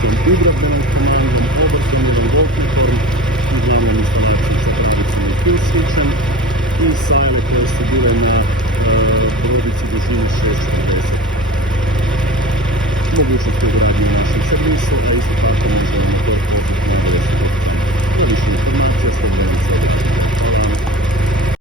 tehničkom ugradbenom komandom, obrtvenom voltnikom, uglavnom instalacijom sa tradicijnim pulsničem i sajle koje su bile na brodici dužine 640. Mogućnost ugradnje naših servisa, a isto tako